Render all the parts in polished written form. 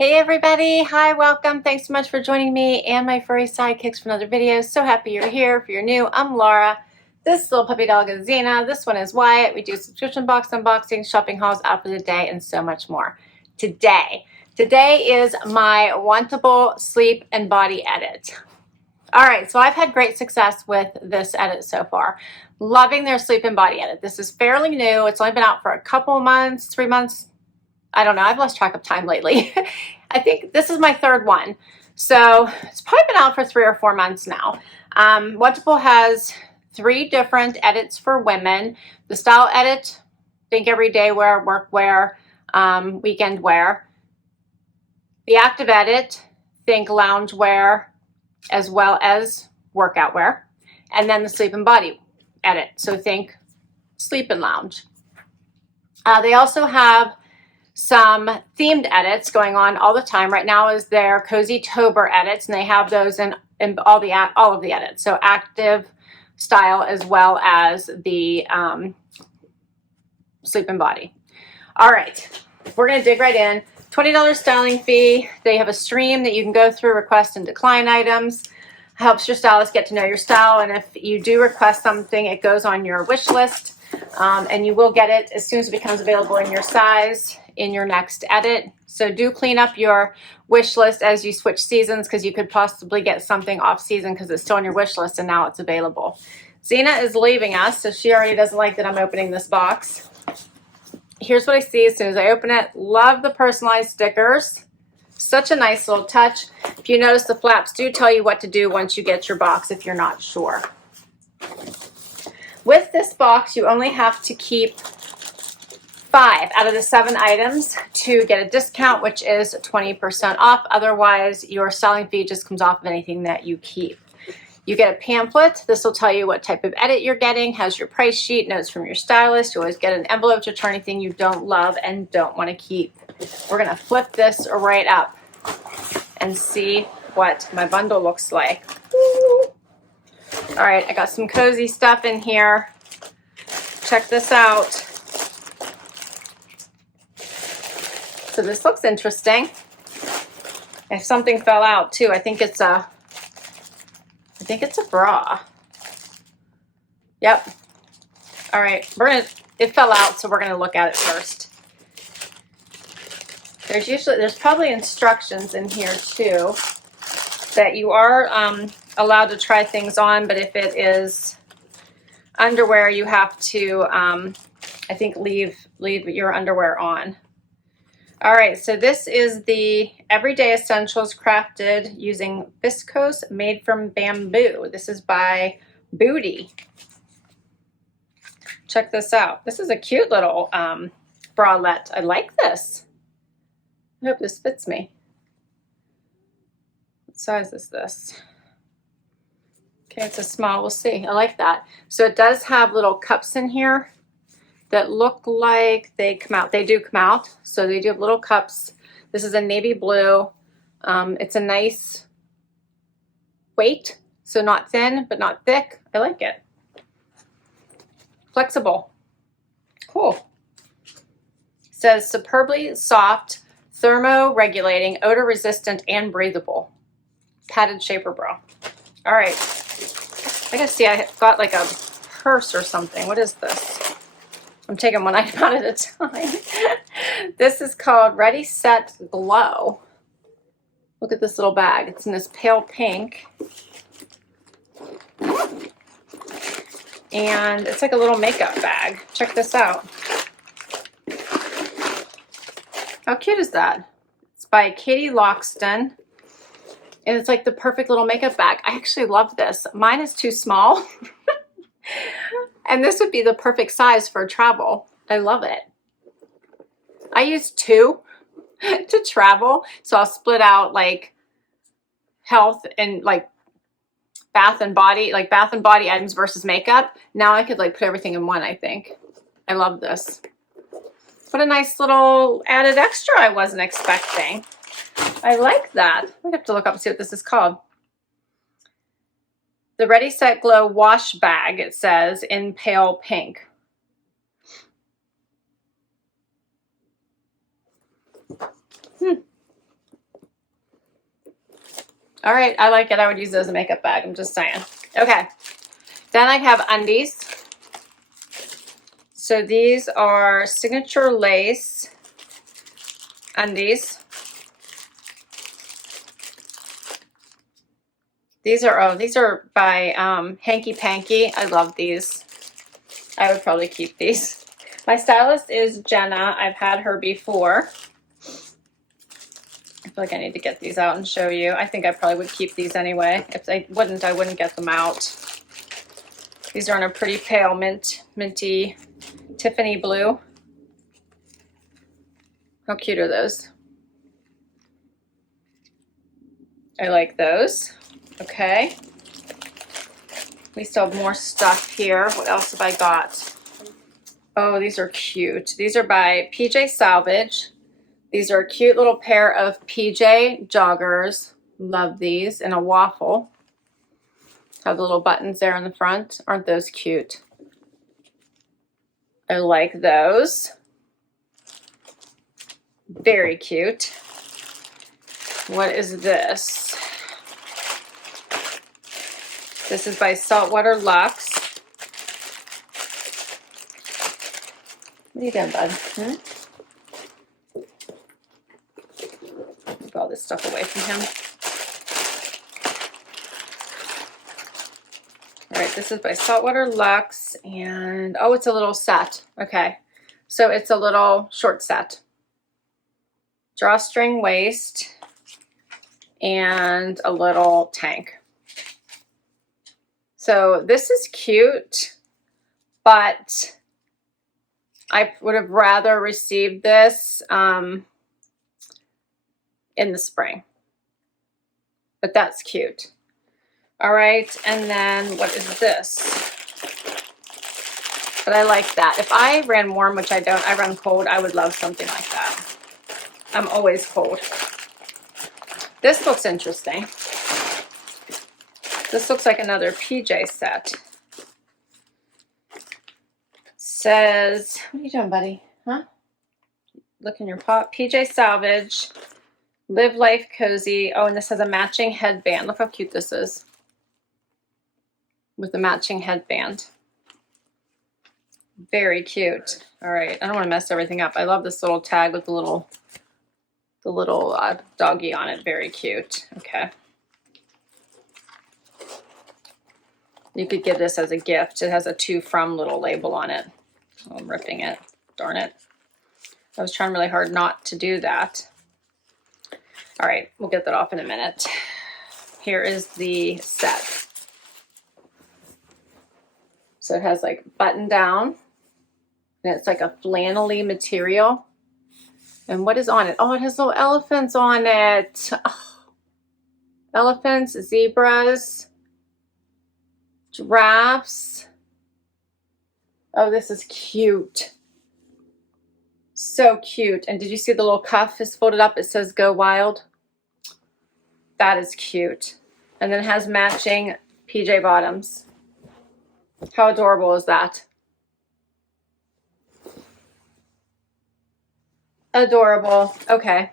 Hey everybody, hi, welcome. Thanks so much for joining me and my furry sidekicks for another video. So happy you're here. If you're new, I'm Laura. This little puppy dog is Xena. This one is Wyatt. We do subscription box unboxings, shopping hauls, out for the day, and so much more. Today is my Wantable Sleep and Body edit. All right, so I've had great success with this edit so far. Loving their sleep and body edit. This is fairly new. It's only been out for a couple months, 3 months. I don't know. I've lost track of time lately. I think this is my third one. So it's probably been out for 3 or 4 months now. Wantable has 3 different edits for women. The style edit, think everyday wear, work wear, weekend wear. The active edit, think lounge wear as well as workout wear. And then the sleep and body edit. So think sleep and lounge. They also have some themed edits going on all the time. Right now is their Cozy Tober edits, and they have those in all of the edits. So active, style, as well as the sleep and body. All right, we're gonna dig right in. $20 styling fee. They have a stream that you can go through, request and decline items. Helps your stylist get to know your style, and if you do request something, it goes on your wish list. And you will get it as soon as it becomes available in your size in your next edit. So do clean up your wish list as you switch seasons, because you could possibly get something off season because it's still on your wish list and now it's available. Xena is leaving us, so she already doesn't like that I'm opening this box. Here's what I see as soon as I open it. Love the personalized stickers. Such a nice little touch. If you notice, the flaps do tell you what to do once you get your box if you're not sure. With this box, you only have to keep 5 out of the 7 items to get a discount, which is 20% off. Otherwise, your styling fee just comes off of anything that you keep. You get a pamphlet. This will tell you what type of edit you're getting, has your price sheet, notes from your stylist. You always get an envelope to return anything you don't love and don't want to keep. We're going to flip this right up and see what my bundle looks like. All right, I got some cozy stuff in here. Check this out. So this looks interesting. If something fell out too, I think it's a bra. Yep. All right, it fell out, so we're gonna look at it first. There's probably instructions in here too that you are allowed to try things on, but if it is underwear, you have to, I think, leave your underwear on. All right, so this is the Everyday Essentials crafted using viscose made from bamboo. This is by Boody. Check this out. This is a cute little bralette. I like this. I hope this fits me. What size is this? Okay, it's a small. We'll see. I like that. So it does have little cups in here that look like they come out. They do come out. So they do have little cups. This is a navy blue. It's a nice weight. So not thin, but not thick. I like it. Flexible. Cool. It says superbly soft, thermo-regulating, odor-resistant, and breathable. Padded shaper bra. All right. I gotta see, I got like a purse or something. What is this? I'm taking one item out at a time. This is called Ready, Set, Glow. Look at this little bag. It's in this pale pink. And it's like a little makeup bag. Check this out. How cute is that? It's by Loxton. And it's like the perfect little makeup bag. I actually love this. Mine is too small. And this would be the perfect size for travel. I love it. I use 2 to travel. So I'll split out like health and like bath and body items versus makeup. Now I could like put everything in one, I think. I love this. What a nice little added extra I wasn't expecting. I like that. I have to look up and see what this is called. The Ready, Set, Glow wash bag, it says, in pale pink. All right, I like it. I would use it as a makeup bag. I'm just saying. Okay. Then I have undies. So these are signature lace undies. These are by Hanky Panky. I love these. I would probably keep these. My stylist is Jenna. I've had her before. I feel like I need to get these out and show you. I think I probably would keep these anyway. If I wouldn't get them out. These are in a pretty pale minty Tiffany blue. How cute are those? I like those. Okay. We still have more stuff here. What else have I got? Oh, these are cute. These are by PJ Salvage. These are a cute little pair of PJ joggers. Love these. In a waffle. Have the little buttons there in the front. Aren't those cute? I like those. Very cute. What is this? This is by Saltwater Luxe. What are you doing, bud? Move all this stuff away from him. All right, this is by Saltwater Luxe, and oh, it's a little set. Okay, so it's a little short set. Drawstring waist and a little tank. So this is cute, but I would have rather received this in the spring. But that's cute. All right, and then what is this? But I like that. If I ran warm, which I don't, I run cold, I would love something like that. I'm always cold. This looks interesting. This looks like another PJ set. Says, what are you doing, buddy? Huh? Look in your pot. PJ Salvage. Live Life Cozy. Oh, and this has a matching headband. Look how cute this is. With the matching headband. Very cute. All right, I don't want to mess everything up. I love this little tag with the little doggy on it. Very cute. Okay. You could give this as a gift. It has a to from little label on it. Oh, I'm ripping it. Darn it. I was trying really hard not to do that. All right, we'll get that off in a minute. Here is the set. So it has like button down, and it's like a flannel-y material. And what is on it? Oh, it has little elephants on it. Oh. Elephants, zebras, giraffes. Oh, this is cute. So cute. And did you see the little cuff is folded up? It says Go Wild. That is cute. And then it has matching PJ bottoms. How adorable is that? Adorable. Okay.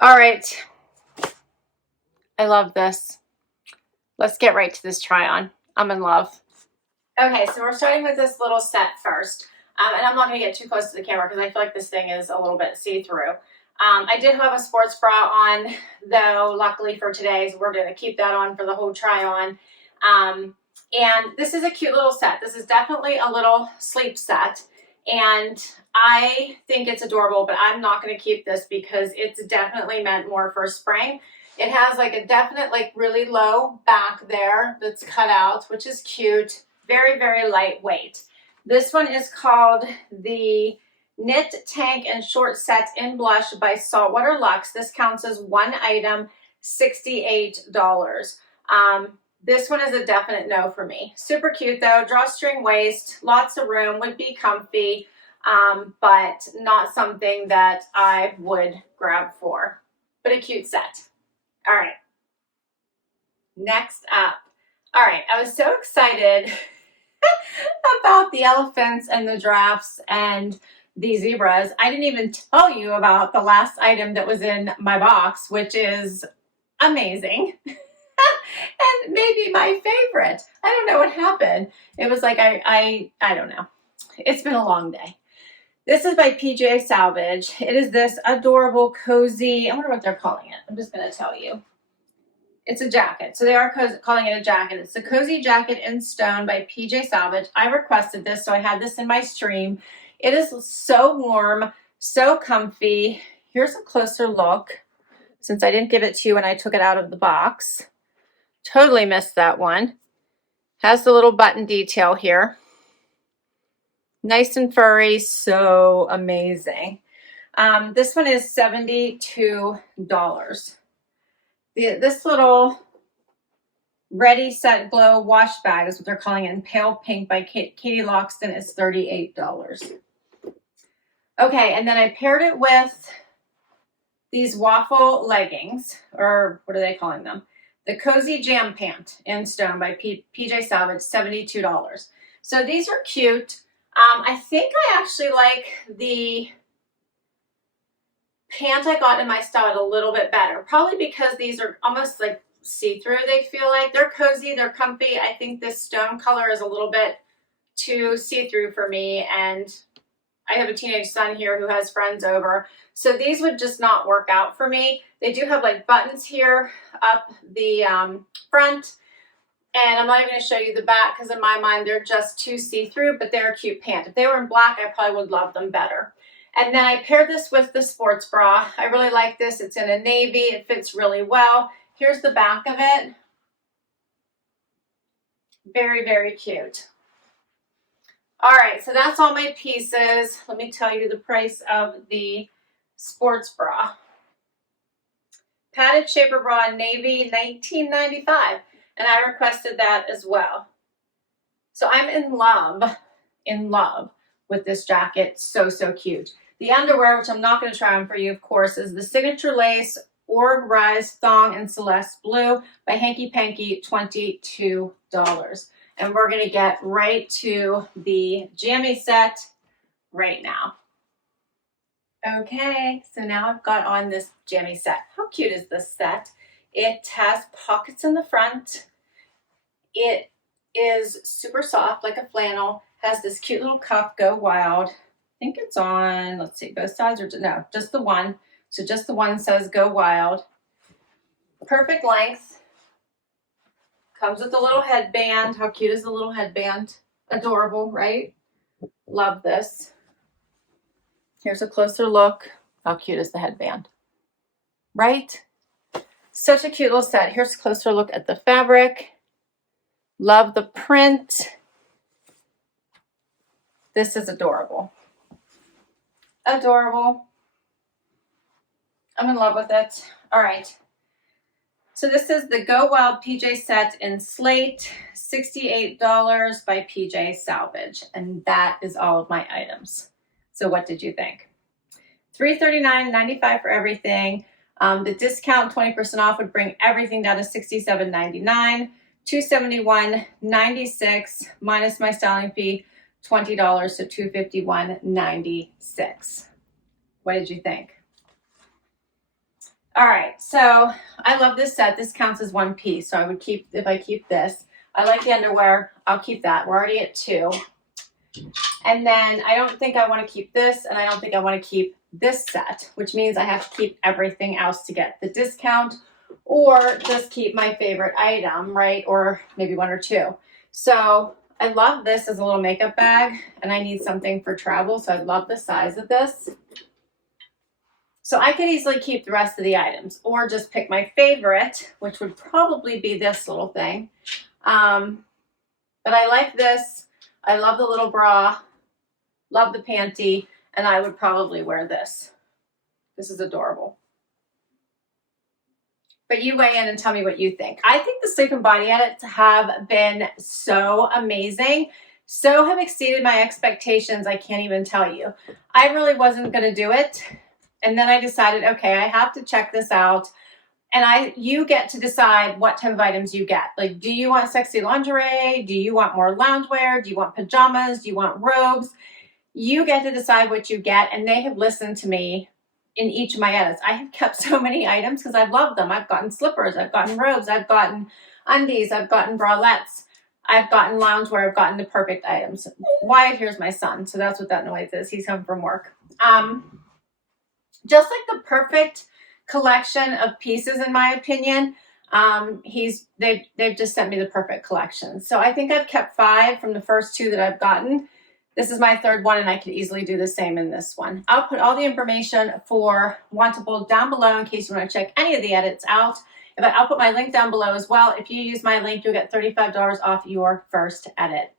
All right. I love this. Let's get right to this try on. I'm in love. Okay, so we're starting with this little set first. And I'm not going to get too close to the camera because I feel like this thing is a little bit see-through. I did have a sports bra on, though, luckily for today, so we're going to keep that on for the whole try on. And this is a cute little set. This is definitely a little sleep set. And I think it's adorable, but I'm not going to keep this because it's definitely meant more for spring. It has like a definite, like really low back there that's cut out, which is cute. Very, very lightweight. This one is called the Knit Tank and Short Set in Blush by Saltwater Luxe. This counts as one item, $68. This one is a definite no for me. Super cute though, drawstring waist, lots of room, would be comfy, but not something that I would grab for, but a cute set. All right, next up. All right, I was so excited about the elephants and the giraffes and the zebras. I didn't even tell you about the last item that was in my box, which is amazing. And maybe my favorite. I don't know what happened. It was like, I don't know. It's been a long day. This is by PJ Salvage. It is this adorable, cozy, I wonder what they're calling it. I'm just going to tell you. It's a jacket. So they are calling it a jacket. It's a cozy jacket in stone by PJ Salvage. I requested this, so I had this in my stream. It is so warm, so comfy. Here's a closer look, since I didn't give it to you when I took it out of the box. Totally missed that one. Has the little button detail here. Nice and furry, so amazing. This one is $72. This little Ready, Set, Glow wash bag is what they're calling it in pale pink by Katie Loxton is $38. Okay, and then I paired it with these waffle leggings, or what are they calling them? The Cozy Jam Pant in stone by PJ Salvage, $72. So these are cute. I think I actually like the pant I got in my style a little bit better, probably because these are almost like see-through. They feel like they're cozy, they're comfy. I think this stone color is a little bit too see-through for me, and I have a teenage son here who has friends over, so these would just not work out for me. They do have like buttons here up the front, and I'm not even going to show you the back because in my mind they're just too see-through, but they're a cute pant. If they were in black, I probably would love them better. And then I paired this with the sports bra. I really like this. It's in a navy. It fits really well. Here's the back of it. Very, very cute. All right, so that's all my pieces. Let me tell you the price of the sports bra. Padded shaper bra in navy, $19.95. And I requested that as well. So I'm in love with this jacket. So, so cute. The underwear, which I'm not going to try on for you, of course, is the Signature Lace Org Rise Thong in Celeste Blue by Hanky Panky, $22. And we're going to get right to the jammy set right now. Okay, so now I've got on this jammy set. How cute is this set? It has pockets in the front. It is super soft, like a flannel. Has this cute little cuff, Go Wild. I think it's on, let's see, both sides, or no, just the one. So just the one says Go Wild. Perfect length. Comes with a little headband. How cute is the little headband? Adorable, right? Love this. Here's a closer look. How cute is the headband? Right? Such a cute little set. Here's a closer look at the fabric. Love the print. This is adorable. Adorable. I'm in love with it. All right. So this is the Go Wild PJ set in slate, $68 by PJ Salvage. And that is all of my items. So what did you think? $339.95 for everything. The discount 20% off would bring everything down to $67.99. $271.96 minus my styling fee, $20, so $251.96. What did you think? All right, so I love this set. This counts as one piece, so I would keep, if I keep this. I like the underwear. I'll keep that. We're already at 2. And then I don't think I want to keep this, and I don't think I want to keep this set, which means I have to keep everything else to get the discount, or just keep my favorite item, right? Or maybe 1 or 2. So I love this as a little makeup bag, and I need something for travel, so I love the size of this. So I could easily keep the rest of the items, or just pick my favorite, which would probably be this little thing. But I like this. I love the little bra, love the panty, and I would probably wear this. This is adorable. But you weigh in and tell me what you think. I think the Sleep and Body edits have been so amazing. So have exceeded my expectations, I can't even tell you. I really wasn't going to do it. And then I decided, okay, I have to check this out. And you get to decide what type of items you get. Like, do you want sexy lingerie? Do you want more loungewear? Do you want pajamas? Do you want robes? You get to decide what you get, and they have listened to me in each of my edits. I have kept so many items because I've loved them. I've gotten slippers, I've gotten robes, I've gotten undies, I've gotten bralettes, I've gotten loungewear, I've gotten the perfect items. Wyatt, here's my son, so that's what that noise is. He's home from work. Just like the perfect collection of pieces, in my opinion, they've just sent me the perfect collection. So I think I've kept 5 from the first 2 that I've gotten. This is my 3rd one, and I could easily do the same in this one. I'll put all the information for Wantable down below in case you want to check any of the edits out. I'll put my link down below as well. If you use my link, you'll get $35 off your first edit.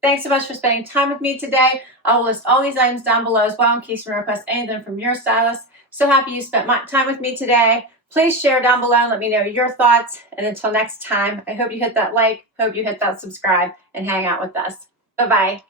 Thanks so much for spending time with me today. I will list all these items down below as well in case you request anything from your stylist. So happy you spent time with me today. Please share down below and let me know your thoughts. And until next time, I hope you hit that like, hope you hit that subscribe, and hang out with us. Bye-bye.